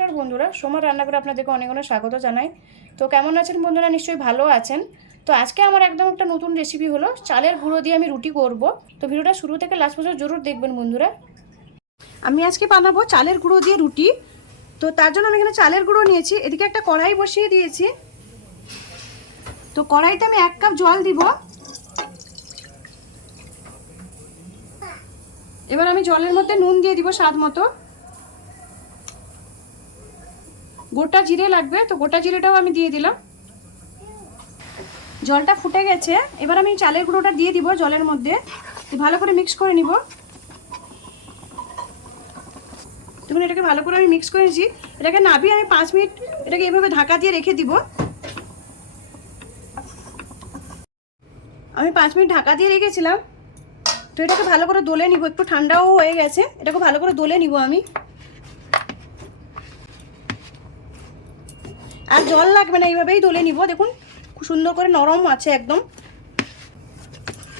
নমস্কার বন্ধুরা, সোমার রান্নাঘরে আপনাদেরকে অনেক অনেক স্বাগত জানাই। তো কেমন আছেন বন্ধুরা? নিশ্চয়ই ভালো আছেন। তো আজকে আমার একদম একটা নতুন রেসিপি হলো চালের গুঁড়ো দিয়ে আমি রুটি করব। তো ভিডিওটা শুরু থেকে লাস্ট পর্যন্ত জরুর দেখবেন বন্ধুরা। আমি আজকে বানাবো চালের গুঁড়ো দিয়ে রুটি। তো তার জন্য আমি এখানে চালের গুঁড়ো নিয়েছি, এদিকে একটা কড়াই বসিয়ে দিয়েছি। তো কড়াইতে আমি 1 কাপ জল দিব। এবার আমি জলের মধ্যে নুন দিয়ে দিব স্বাদ মতো। গোটা জিরে লাগবে, তো গোটা জিরেটাও আমি দিয়ে দিলাম। জলটা ফুটে গেছে, এবার আমি চালের গুঁড়োটা দিয়ে দিব জলের মধ্যে। ভালো করে মিক্স করে নিব। দেখুন এটাকে ভালো করে আমি মিক্স করে নিয়েছি। এটাকে নাবিয়ে আমি 5 মিনিট এটাকে এভাবে ঢাকা দিয়ে রেখে দিব। আমি 5 মিনিট ঢাকা দিয়ে রেখেছিলাম। তো এটাকে ভালো করে দলে নিব, একটু ঠান্ডাও হয়ে গেছে, এটাকে ভালো করে দলে নিব আমি। আর জল লাগবে না, এইভাবেই দলে নিব। দেখুন খুব সুন্দর করে নরম আছে একদম।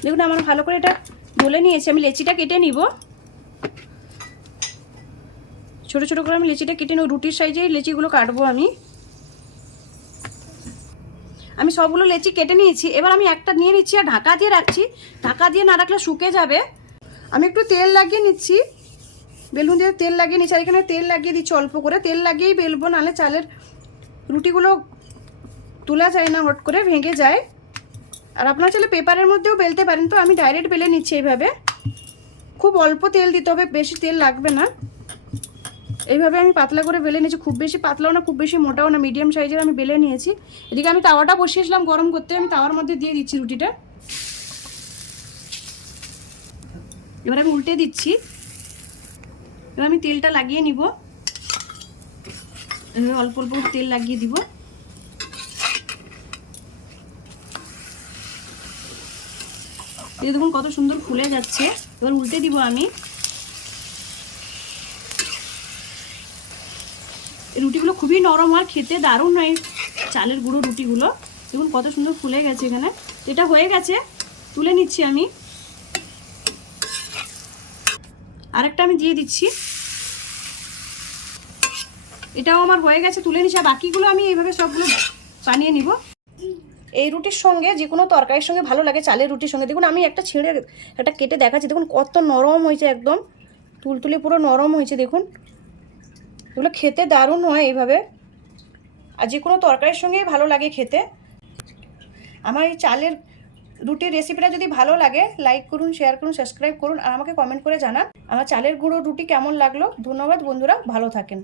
দেখুন আমার ভালো করে এটা দলে নিয়েছি। আমি লেচিটা কেটে নিব, ছোট ছোট করে আমি লেচিটা কেটে নেব। রুটির সাইজে লেচিগুলো কাটবো আমি সবগুলো লেচি কেটে নিয়েছি। এবার আমি একটা নিয়ে নিচ্ছি আর ঢাকা দিয়ে রাখছি। ঢাকা দিয়ে না রাখলে শুকে যাবে। আমি একটু তেল লাগিয়ে নিচ্ছি, বেলুন দিয়ে তেল লাগিয়ে নিচ্ছি। আর এখানে তেল লাগিয়ে দিচ্ছি অল্প করে। তেল লাগিয়েই বেলবো, নাহলে চালের রুটিগুলো তোলা যায় না, হট করে ভেঙে যায়। আর আপনারা চাইলে পেপারের মধ্যেও বেলতে পারেন। তো আমি ডাইরেক্ট বেলে নিচ্ছি এইভাবে। খুব অল্প তেল দিতে হবে, বেশি তেল লাগবে না। এইভাবে আমি পাতলা করে বেলে নিয়েছি, খুব বেশি পাতলাও না খুব বেশি মোটাও না, মিডিয়াম সাইজের আমি বেলে নিয়েছি। এদিকে আমি তাওয়াটা বসিয়েছিলাম গরম করতে, আমি তাওয়ার মধ্যে দিয়ে দিচ্ছি রুটিটা। এবার আমি উল্টে দিচ্ছি। এবার আমি তেলটা লাগিয়ে নিব, অল্প অল্প তেল লাগিয়ে দিব। এই দেখুন কত সুন্দর ফুলে যাচ্ছে। এবার উল্টে দিব আমি। এই রুটিগুলো খুবই নরম হয়, খেতে দারুণ হয় চালের গুঁড়ো রুটিগুলো। দেখুন কত সুন্দর ফুলে গেছে এখানে। এটা হয়ে গেছে, তুলে নিচ্ছি আমি। আরেকটা আমি দিয়ে দিচ্ছি। এটাও আমার হয়ে গেছে, তুলে নিচ্ছি। আর বাকিগুলো আমি এইভাবে সবগুলো বানিয়ে নিব। এই রুটির সঙ্গে যে কোনো তরকারির সঙ্গে ভালো লাগে, চালের রুটির সঙ্গে। দেখুন আমি একটা ছিঁড়ে একটা কেটে দেখাচ্ছি। দেখুন কত নরম হয়েছে, একদম তুলতুলে পুরো নরম হয়েছে। দেখুন এগুলো খেতে দারুণ হয় এইভাবে, আর যে কোনো তরকারির সঙ্গেই ভালো লাগে খেতে। আমার এই চালের রুটির রেসিপিটা যদি ভালো লাগে, লাইক করুন, শেয়ার করুন, সাবস্ক্রাইব করুন, আর আমাকে কমেন্ট করে জানান আমার চালের গুঁড়ো রুটি কেমন লাগলো। ধন্যবাদ বন্ধুরা, ভালো থাকেন।